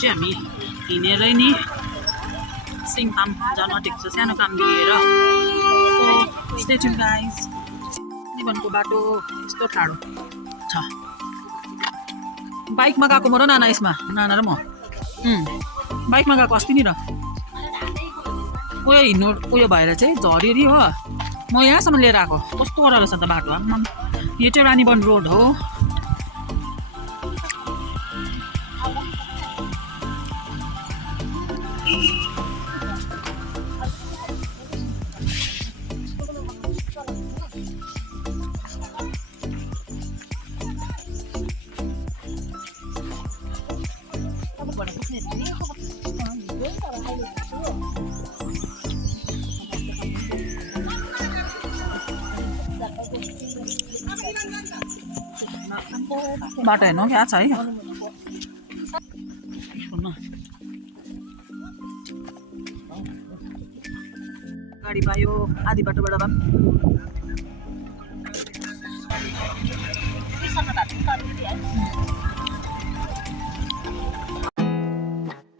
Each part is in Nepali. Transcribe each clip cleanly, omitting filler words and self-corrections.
चाहिँ हामी हिँडेरै नि सिङताम जान आँटेको छ सानो काम लिएर। So stay tune guys. जीवनको बाटो यस्तो ठाडो छ। बाइकमा गएको म र नाना यसमा, नाना र म बाइकमा गएको अस्ति नि र उयो हिँड्नु उयो भएर चाहिँ झऱ्यो हो। म यहाँसम्म लिएर आएको। कस्तो ओह्रालो छ त बाटो। यो चाहिँ रानीवन रोड हो। बाटो हेर्नु क्या छ है। गाडी पायो आधी बाटोबाट भए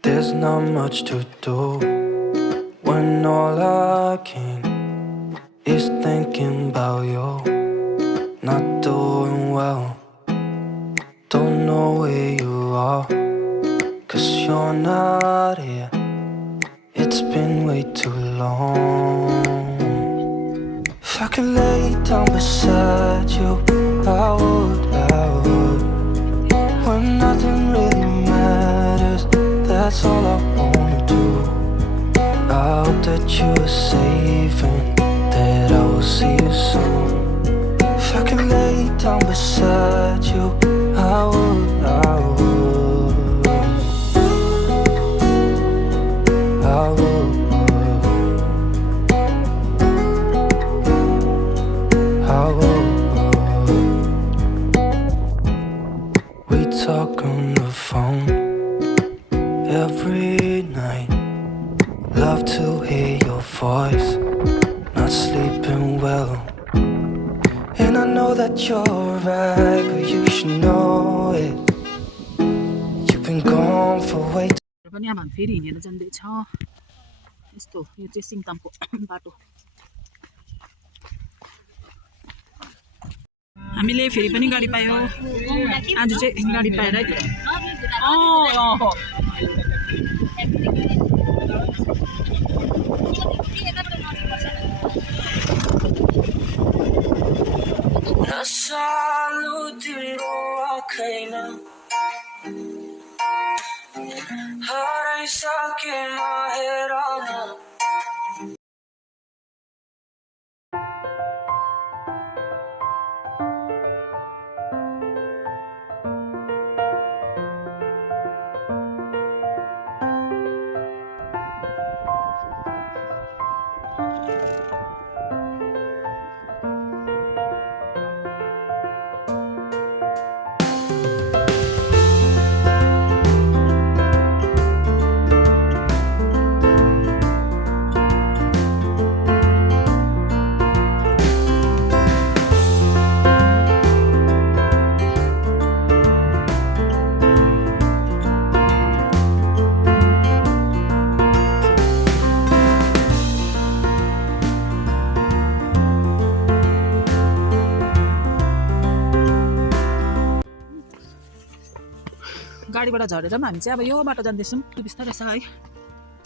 There's not much to do when all I can is thinking about you. Not doing well, don't know where you are, 'cause you're not here. It's been way too long. If I could lay down beside you, I would. When nothing really matters, that's all I wanna do. I hope that you are safe and that I will see you soon. If I could lay down beside you, I would. We talk on the phone every night. Love to hear your voice. Not sleeping well, and I know that you're right, but you should know it. You've been gone for way too long. पनि अब हामी फेरि हिँडेर जाँदैछ। यस्तो यो चाहिँ सिङतामको बाटो। हामीले फेरि पनि गाडी पायो। आज चाहिँ गाडी पाएर गाडीबाट झरेर पनि हामी चाहिँ अब यो बाटो जाँदैछौँ। बिस्तारै रहेछ है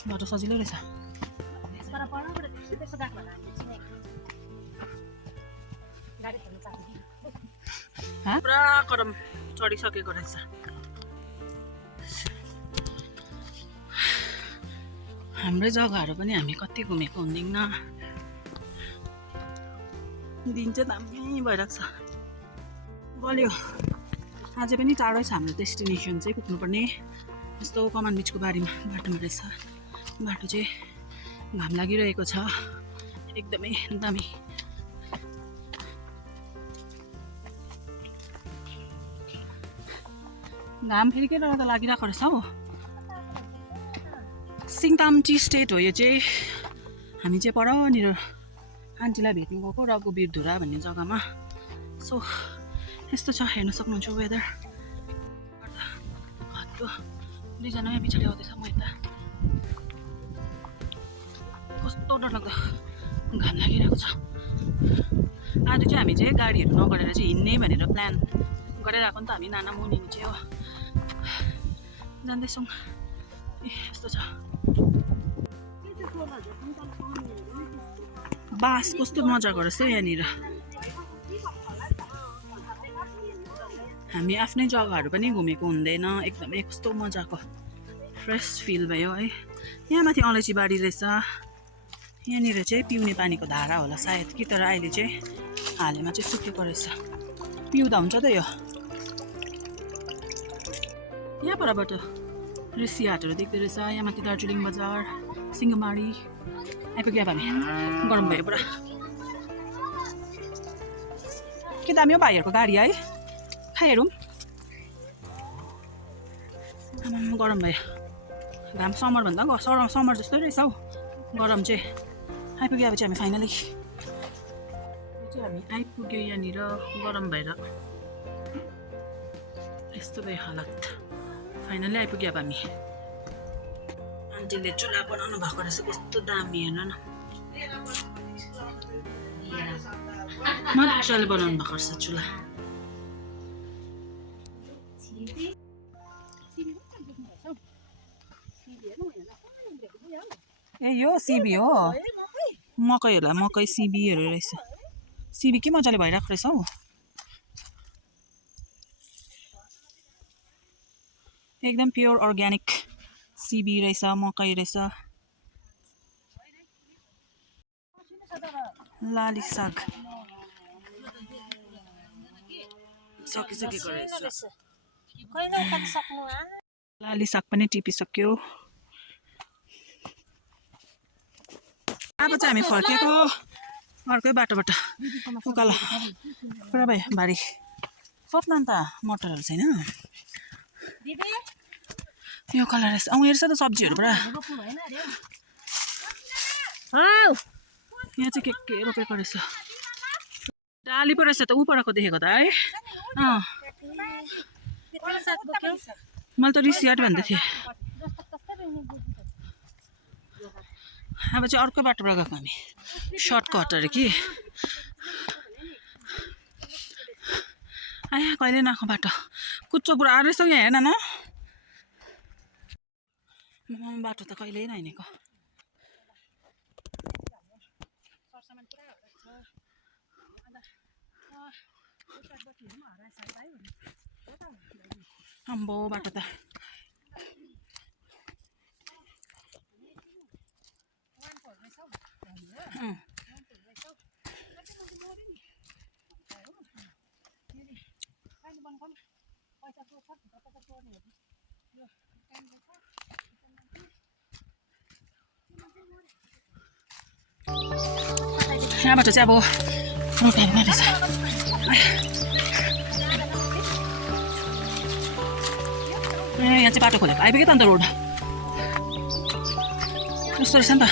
बाटो, सजिलो रहेछ। पुरा गरम चढिसकेको रहेछ। हाम्रै जग्गाहरू पनि हामी कति घुमेको हुँदैन। दिन चाहिँ दामी भइरहेको छ। बलियो आज पनि टाढो छ हाम्रो डेस्टिनेसन चाहिँ पुग्नुपर्ने। यस्तो कमान बिचको बाटोमा रहेछ। बाटो चाहिँ घाम लागिरहेको छ एकदमै दामी। घाम फेरि के त लागिरहेको रहेछ हौ। सिङताम टी स्टेट हो यो चाहिँ। हामी चाहिँ परनिर आन्टीलाई भेट्नु गएको रघुवीरधुरा भन्ने जग्गामा। सो यस्तो छ, हेर्न सक्नुहुन्छ वेदर। दुईजना यहाँ पछाडि आउँदैछ म यता कस्तो डरलाग्दो घाम लागिरहेको छ आज चाहिँ हामी चाहिँ गाडीहरू नगरेर चाहिँ हिँड्ने भनेर प्लान गरेर आएको नि त हामी नाना मुनि चाहिँ हो जाँदैछौँ ए यस्तो छ बास कस्तो मजाको रहेछ यहाँनिर हामी आफ्नै जग्गाहरू पनि घुमेको हुँदैन एकदमै कस्तो मजाको फ्रेस फिल भयो है यहाँ माथि अलैँची बारी रहेछ यहाँनिर चाहिँ पिउने पानीको धारा होला सायद कि तर अहिले चाहिँ हालैमा चाहिँ सुकेको रहेछ पिउँदा हुन्छ त यो यहाँ परबाट ऋषिहाटहरू देख्दो रहेछ यहाँ माथि दार्जिलिङ बजार सिंहमारी आइपुग्यो अब हामी गरम भयो पुरा के दामी हो भाइहरूको गाडी है खै हेरौँ गरम भयो घाम समरभन्दा समर जस्तै रहेछ हौ गरम चाहिँ आइपुग्यो अब चाहिँ हामी फाइनली हामी आइपुग्यो यहाँनिर गरम भएर यस्तो भयो हालत फाइनली आइपुग्यो अब हामी आन्टीले चुल्हा बनाउनु भएको रहेछ कस्तो दामी हेर्नु न मजाले बनाउनु भएको रहेछ चुल्हा ए यो सिबी हो मकैहरूलाई मकै सिबीहरू रहेछ सिबी के मजाले भइरहेको रहेछ हौ एकदम प्योर अर्ग्यानिक सिबी रहेछ मकै रहेछ लाली साग सकिसकेको रहेछ लाली साग पनि टिपिसक्यो अब चाहिँ हामी फर्केको अर्कै बाटोबाट उकालो पुरा भयो भारी सोध्न नि त मटरहरू छैन यो कलर रहेछ हेर्छ त सब्जीहरू पुरा यहाँ चाहिँ के रोपेको रहेछ डाली पो रहेछ त ऊ परको देखेको त है मैले त ऋषिहाट भन्दै थिएँ अब चाहिँ अर्को बाटोबाट गएको हामी सर्टकट अरे कि आया कहिले नआएको बाटो कुच्चो पुरा रहेछ यहाँ हेर्न न बाटो त कहिल्यै नहिँडेको अम्बो बाटो त यहाँबाट चाहिँ अब रोडहरू रहेछ यहाँ चाहिँ बाटो खोलेको आइपुग्यो त अन्त रोड कस्तो रहेछ नि त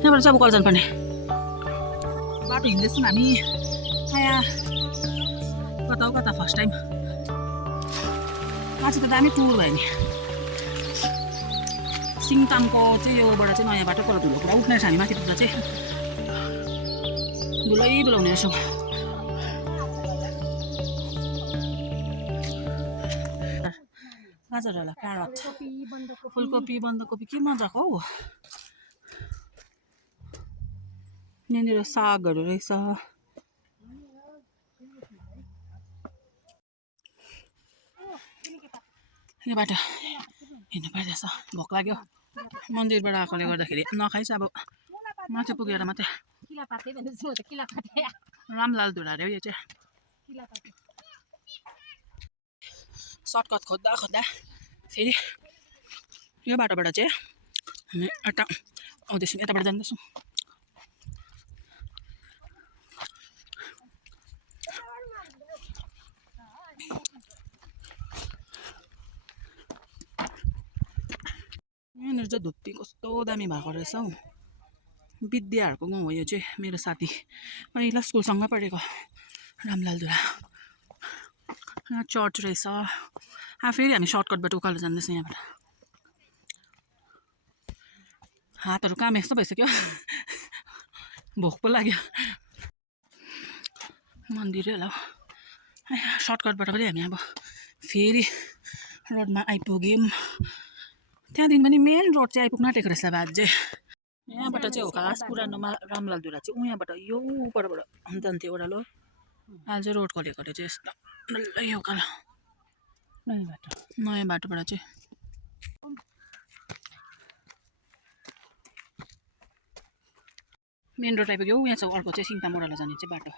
यहाँबाट चाहिँ अब कल जानुपर्ने बाटो हिँड्दैछौँ हामी आया कता हो कता फर्स्ट टाइम आज त दामी टुर भयो नि सिङतामको चाहिँ योबाट चाहिँ नयाँ बाटो पर धुलो पुरा उठ्ने रहेछ हामी माथि पुग्दा चाहिँ धुलै बोलाउने रहेछौँ गाजर होला क्यारट फुलकोपी बन्दकोपी के मजाको हौ यहाँनिर सागहरू रहेछ यो बाटो हिँड्नु पर्दैछ भोक लाग्यो मन्दिरबाट आएकोले गर्दाखेरि नखाइछ अब माथि पुगेर मात्रै रामलाल धुरा अरे यो चाहिँ सर्टकट खोज्दा खोज्दा फेरि यो बाटोबाट चाहिँ हामी यता आउँदैछौँ यताबाट जाँदैछौँ यहाँनिर चाहिँ धुप्पी कस्तो दामी भएको रहेछ हौ विद्याहरूको गाउँ हो यो चाहिँ मेरो साथी पहिला स्कुलसँगै पढेको रामलाल धुरा यहाँ चर्च रहेछ फेरि हामी सर्टकटबाट उकालो जाँदैछ यहाँबाट हातहरू काम यस्तो भइसक्यो भोक पो लाग्यो मन्दिरै होला सर्टकटबाट पनि हामी अब फेरि रोडमा आइपुग्यौँ त्यहाँदेखि पनि मेन रोड चाहिँ आइपुग्न आँटेको रहेछ अब आज चाहिँ यहाँबाट चाहिँ हो खास पुरानोमा रामलालधुरा चाहिँ यहाँबाट यो उपरबाट जान्थ्यो ओह्रालो आज चाहिँ रोड खोलेको चाहिँ यस्तो डल्लै यो कालो नयाँ बाटोबाट चाहिँ मेन रोड आइपुग्यो यहाँ चाहिँ अर्को चाहिँ सिङताम ओह्रालो जाने चाहिँ बाटो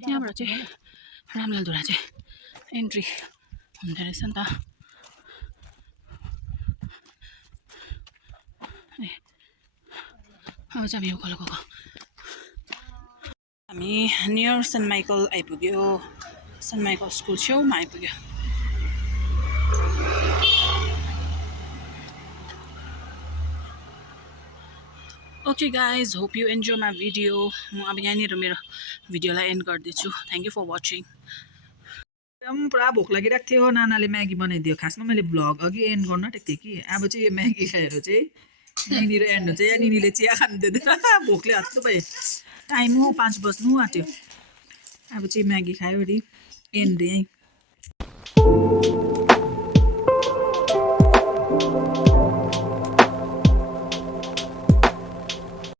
त्यहाँबाट चाहिँ रामलालधुरा चाहिँ एन्ट्री हुँदो रहेछ नि त अब चाहिँ हामी उकालो गएको हामी नियर सेन्ट माइकल आइपुग्यो सेन्ट माइकल स्कुल छेउमा आइपुग्यो okay guys hope you enjoy my video म अब यहाँनिर मेरो भिडियोलाई एन्ड गर्दैछु थ्याङ्क यू फर वाचिङ एकदम पुरा भोक लागिरहेको थियो नानाले म्यागी बनाइदियो खासमा मैले भ्लग अघि एन्ड गर्न आँटेको थिएँ कि अब चाहिँ यो म्यागी खाएर चाहिँ यहाँनिर एन्ड हुन्छ या निनीले चिया खानु दिँदैन भोकले हत्तु भयो टाइम हो 5 बज्नु आँट्यो अब चाहिँ म्यागी खायो अरे एन्ड यहीँ